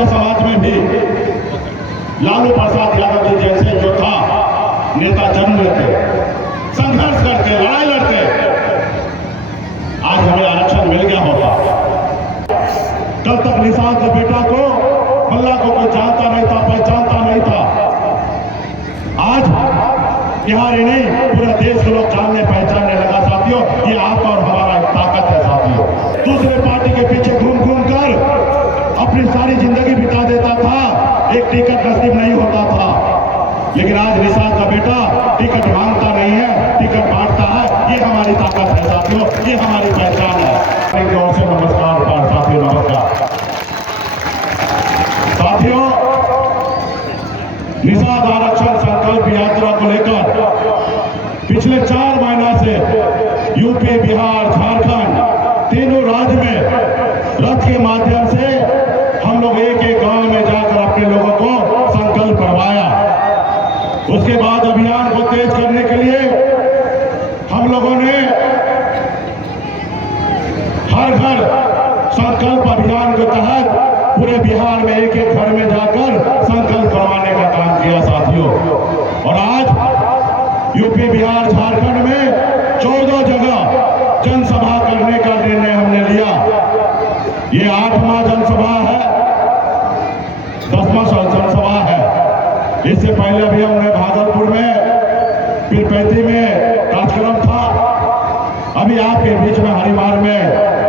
हमारे समाज में भी लालू प्रसाद यादव जी जैसे योद्धा नेता जन्म लेते, संघर्ष करते, लड़ाई लड़ते, आज हमें आरक्षण मिल गया होता। कल तक निषाद के बेटा को, मल्ला को कोई जानता नहीं था, पहचानता नहीं था। आज बिहार ही नहीं, पूरे देश के लोग जानने पहचानने लगा। साथियों, ये आपका और हमारा एक ताकत है। साथियों, दूसरे पार्टी के पीछे घूम घूम कर अपनी सारी जिंदगी बिता देता था, एक टिकट नसीब नहीं होता था। लेकिन आज निषाद का बेटा टिकट मांगता नहीं है, टिकट बांटता है। ये हमारी ताकत है साथियों, ये हमारी पहचान है। एक ओर से नमस्कार साथियों, नमस्कार साथियों। निषाद आरक्षण संकल्प यात्रा को लेकर पिछले 4 महीना से यूपी, बिहार, झारखंड तीनों राज्य में रथ के माध्यम से हम लोग एक एक गांव में जाकर अपने लोगों को संकल्प करवाया। उसके बाद अभियान को तेज करने के लिए हम लोगों ने हर घर संकल्प अभियान के तहत पूरे बिहार में एक एक घर में जाकर संकल्प करवाने का काम किया साथियों। और आज यूपी, बिहार, झारखंड में 14 जगह जनसभा करने का निर्णय हमने लिया। ये 8वां जनसभा है, 10वां जनसभा है। इससे पहले भी हमने भागलपुर में, पीरपैंती में कार्यक्रम था। अभी आपके बीच में हरिमार में,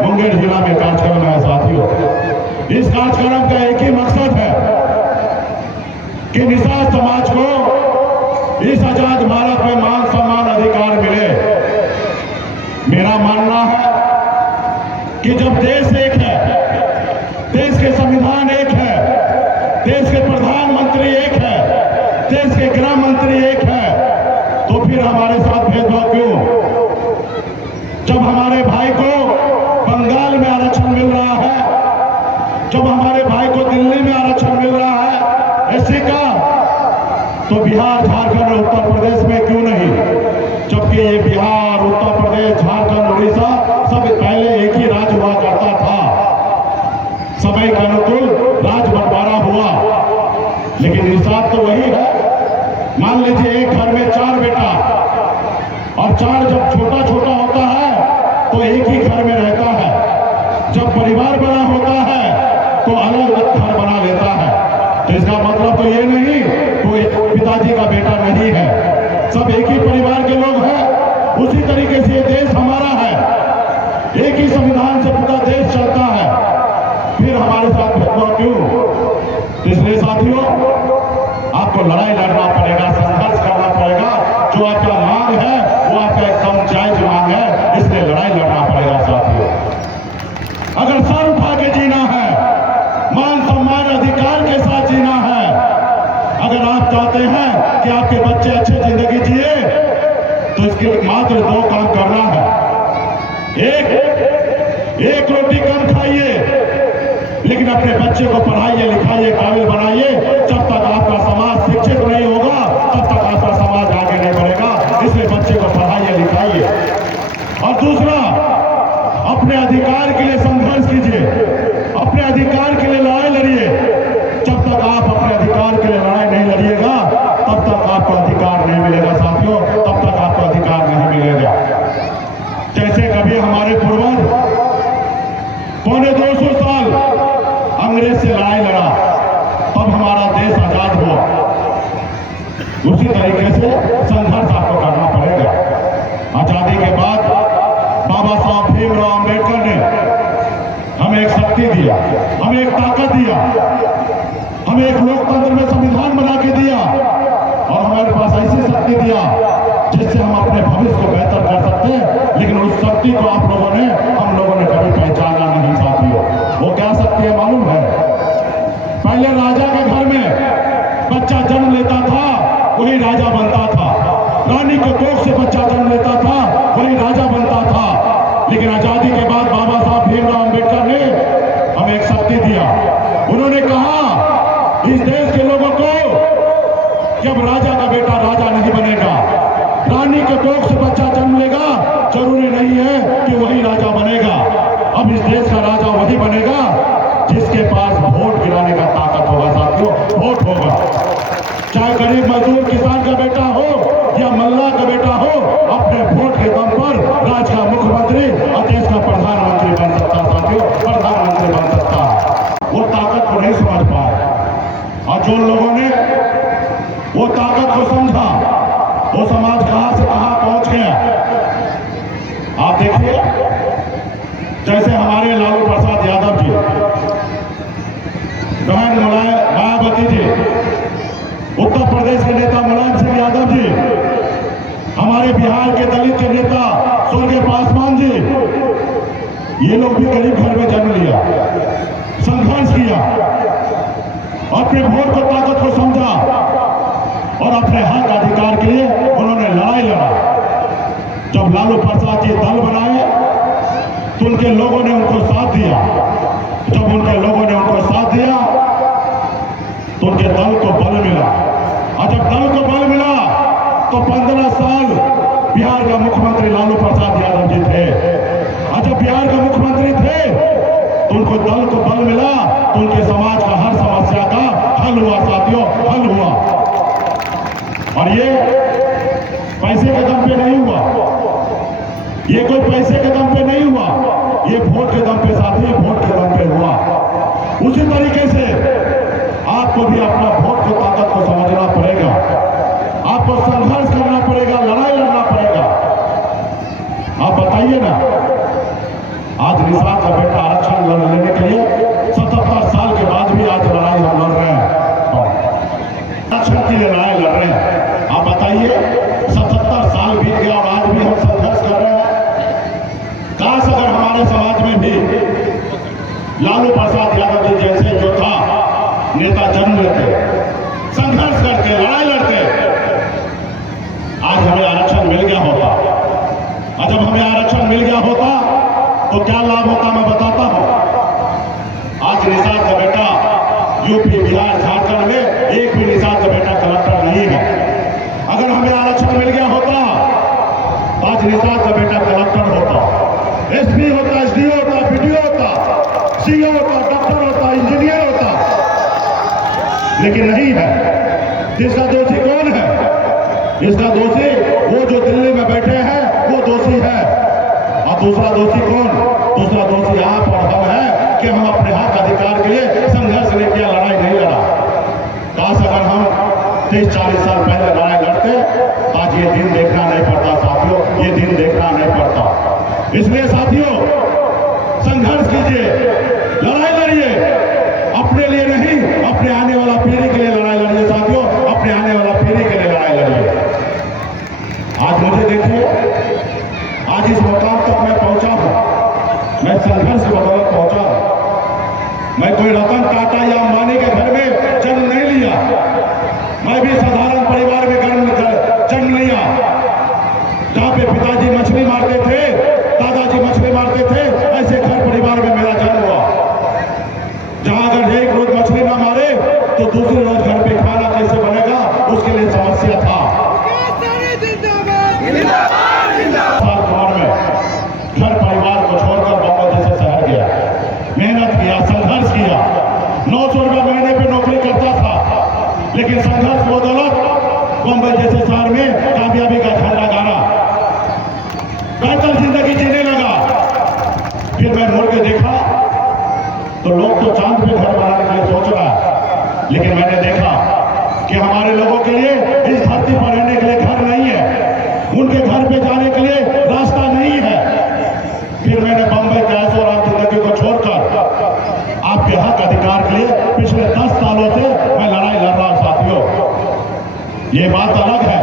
मुंगेर जिला में कार्यक्रम है साथियों। इस कार्यक्रम का एक ही मकसद है कि निषाद समाज को इस आजाद भारत में मान सम्मान अधिकार मिले। मेरा मानना है कि जब देश एक है, देश के संविधान एक है, देश के प्रधानमंत्री एक है, देश के गृह मंत्री एक है, तो फिर हमारे साथ भेदभाव क्यों? जब हमारे भाई को बंगाल में आरक्षण मिल रहा है, जब हमारे भाई को दिल्ली में आरक्षण मिल रहा है एससी का, तो बिहार, झारखंड और उत्तर प्रदेश में क्यों नहीं? जबकि ये बिहार, उत्तर प्रदेश, झारखंड, उड़ीसा सब पहले एक ही राज्य हुआ करता था। समय के अनुकूल राज्य बंटवारा हुआ, लेकिन निषाद तो वही है। मान लीजिए एक घर में 4 बेटा, और 4 जब छोटा छोटा होता है तो एक ही घर में रहता है। जब परिवार बड़ा होता है तो अलग अलग घर बना लेता है। तो इसका मतलब तो ये नहीं कोई पिताजी का बेटा नहीं है, सब एक ही परिवार के लोग हैं। उसी तरीके से ये देश हमारा है, एक ही संविधान से पूरा देश चलता है, फिर हमारे साथ भेदभाव क्यों? इसलिए साथियों, आपको लड़ाई लड़ना पड़ेगा, संघर्ष करना पड़ेगा। जो आपका मांग है वो आपका एकदम जायज मांग है, इसलिए लड़ाई लड़ना पड़ेगा साथियों। अगर सर उठा के जीना है, मान सम्मान अधिकार के साथ जीना है, अगर आप चाहते हैं कि आपके बच्चे अच्छी जिंदगी जिए, तो इसके मात्र 2 काम करना है। एक रोटी कम खाइए, लेकिन अपने बच्चे को पढ़ाइए, लिखाइए, काबिल बनाइए। जब तक आपका समाज शिक्षित नहीं होगा, तब तक आपका समाज आगे नहीं बढ़ेगा। इसलिए बच्चे को पढ़ाइए, लिखाइए। और दूसरा, अपने अधिकार के लिए संघर्ष कीजिए, अपने अधिकार के लिए लड़ाई लड़िए। जब तक आप अपने अधिकार के लिए लड़ाई नहीं लड़िएगा, तब तक आपको अधिकार नहीं मिलेगा साथियों, तब तक आपको अधिकार नहीं मिलेगा। जैसे कभी हमारे पूर्वज पौने 200 साल अंग्रेज से लड़ाई लड़ा, तब हमारा देश आजाद हुआ। उसी तरीके से संघर्ष आपको करना पड़ेगा। आजादी के बाद बाबा साहब भीमराव अंबेडकर ने हमें एक शक्ति दिया, हमें एक ताकत दिया, हमें एक लोकतंत्र में संविधान बना के दिया, और हमारे पास ऐसी शक्ति दिया जिससे हम अपने भविष्य को बेहतर कर सकते हैं। लेकिन उस शक्ति को आप लोगों ने, हम लोगों ने कभी पहचाना नहीं साथियों। वो क्या शक्ति है मालूम है? पहले राजा के घर में बच्चा जन्म लेता था, वही राजा बनता था। रानी के कोख से बच्चा जन्म लेता था, वही राजा बनता था। लेकिन आजादी के बाद बाबा साहब भीमराव अंबेडकर ने हमें एक शक्ति दिया। उन्होंने कहा इस देश के लोगों को कि अब राजा का बेटा राजा नहीं बनेगा, रानी के कोख से बच्चा जन्म लेगा, जरूरी नहीं है कि वही राजा बनेगा। अब इस देश का राजा वही बनेगा जिसके पास वोट गिराने का ताकत वो समाज कहां से कहां पहुंच गया। आप देखिए, जैसे हमारे लालू प्रसाद यादव जी, बहन मायावती जी, उत्तर प्रदेश के नेता मुलायम सिंह यादव जी, हमारे बिहार के दलित के नेता स्वर्गीय पासवान जी, ये लोग भी गरीब घर में जन्म लिया, संघर्ष किया, अपने वोट को ताकत को समझा और अपने हक अधिकार के लिए उन्होंने लड़ाई लड़ा। जब लालू प्रसाद जी दल बनाए तो उनके लोगों ने उनको साथ दिया। जब उनके लोगों ने उनको साथ दिया तो उनके दल को बल मिला, और जब दल को बल मिला तो 15 साल बिहार का मुख्यमंत्री लालू प्रसाद यादव जी थे। और जब बिहार का मुख्यमंत्री थे तो उनको दल को बल मिला तो उनके समाज का हर समस्या का हल हुआ साथियों, हल हुआ। और ये पैसे के दम पे नहीं हुआ, ये कोई पैसे के दम पे नहीं हुआ, ये वोट के दम पे साथी, वोट के दम पे हुआ। उसी तरीके से आपको भी अपना वोट को ताकत को समझना पड़ेगा, आपको संघर्ष करना पड़ेगा, लड़ाई लड़ना पड़ेगा। आप बताइए ना, आज निषाद का बेटा आरक्षण लेने के लिए 77 साल के बाद भी आज लड़ाई हम लड़ रहे हैं, आरक्षण की लड़ाई लड़ रहे हैं। आप बताइए, 77 साल बीत गया और आज भी हम संघर्ष कर रहे हैं। काश अगर हमारे समाज में भी लालू प्रसाद यादव जी जैसे जो था नेता जन्म लेते, संघर्ष करते, लड़ाई लड़ते, आज हमें आरक्षण मिल गया होता। और जब हमें आरक्षण मिल गया होता तो क्या लाभ होता मैं बताता हूं। आज निषाद का बेटा यूपी, बिहार, झारखंड में एक भी निषाद का बेटा कलेक्टर नहीं है। अगर हमें आरक्षण मिल गया होता तो आज निषाद का बेटा कलेक्टर होता, एसपी होता, एसडीओ होता, बीडीओ होता, सीओ होता, डॉक्टर होता, इंजीनियर होता, लेकिन नहीं है। इसका दोषी कौन है? इसका दोषी वो जो दिल्ली में बैठे हैं, वो दोषी है। और दूसरा दोषी कौन? दूसरा दोषी आप और हम है कि हम अपने हक अधिकार के लिए संघर्ष नहीं किया, लड़ाई नहीं लड़ा। काश अगर हम 30-40 साल पहले लड़ाई लड़ते, आज ये दिन देखना नहीं पड़ता साथियों, ये दिन देखना नहीं पड़ता। इसलिए साथियों, संघर्ष कीजिए, लड़ाई लड़िए, अपने लिए नहीं, अपने आने वाला पीढ़ी के लिए लड़ाई लड़िए साथियों, अपने आने वाला पीढ़ी के लिए लड़ाई लड़िए। आज मुझे देखिए, आज इस मुकाम तक मैं पहुंचा हूं, मैं संघर्ष की बदौलत पहुंचा हूं। मैं कोई रतन टाटा या अंबानी के घर में जन्म नहीं लिया, मैं भी साधारण परिवार में जन्म लिया, जहां पे पिताजी मछली मारते थे, दादाजी मछली मारते थे, ऐसे घर परिवार में मेरा जन्म हुआ। जहां अगर एक रोज मछली ना मारे तो दूसरे रोज घर पे खाना कैसे बनेगा, उसके लिए समस्या था। घर परिवार को छोड़कर बम्बई जैसे शहर गया, मेहनत किया, संघर्ष किया, 900 रुपये महीने पे नौकरी करता था, लेकिन संघर्ष की बदौलत बम्बई जैसे शहर में कामयाबी का झंडा गाड़ा, बेहतर जिंदगी जीने लगा। फिर मैं मुड़ के देखा तो लोग तो चांद पे घर बनाने के लिए सोच रहा है, लेकिन मैंने देखा कि हमारे लोगों के लिए इस धरती पर रहने के लिए घर नहीं है, उनके घर पे जाने के लिए रास्ता नहीं है। फिर मैंने बम्बई के ऐशो आराम जिंदगी को छोड़कर आपके हक अधिकार के लिए पिछले 10 सालों से मैं लड़ाई लड़ रहा हूं साथियों। ये बात अलग है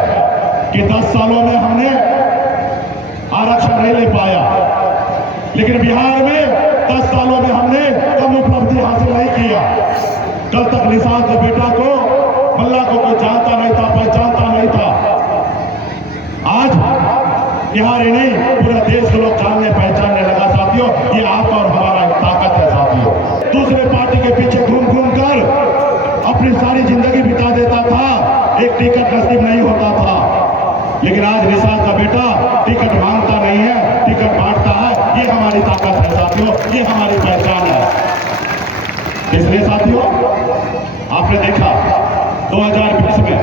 कि 10 सालों में हमने आरक्षण नहीं ले पाया, लेकिन बिहार में 10 सालों में हमने कम उपलब्धि हासिल नहीं किया। कल तक निषाद के बेटा को, मल्ला को कोई जानता नहीं था, पहचानता नहीं था। आज बिहार ही नहीं, पूरे देश के लोग जानने पहचानने लगा साथियों। ये आपका और हमारा एक ताकत है साथियों। दूसरे पार्टी के पीछे घूम घूम कर अपनी सारी जिंदगी बिता देता था, एक टिकट नसीब नहीं होता था, लेकिन आज निषाद का बेटा टिकट मांगता नहीं है, टिकट बांटता है। ये हमारी ताकत है साथियों, ये हमारी पहचान है। इसलिए साथियों, आपने देखा 2020 में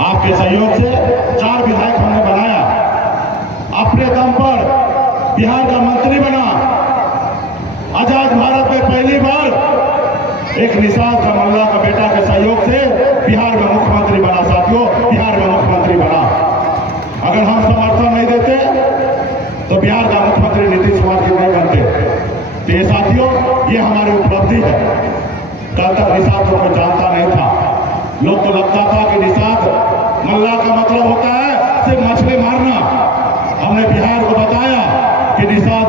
आपके सहयोग से 4 विधायक हमने बनाया, अपने दम पर बिहार का मंत्री बना। आजाद भारत में पहली बार एक निषाद का मल्ला का बेटा के सहयोग से बिहार में मुख्यमंत्री बना साथियों, बिहार में मुख्यमंत्री बना। तो बिहार का मुख्यमंत्री नीतीश कुमार जी नहीं बनते। तो ये साथियों, ये हमारी उपलब्धि है। कल तक निषाद को कोई जानता नहीं था। लोग को लगता था कि निषाद मल्ला का मतलब होता है सिर्फ मछली मारना। हमने बिहार को बताया कि निषाद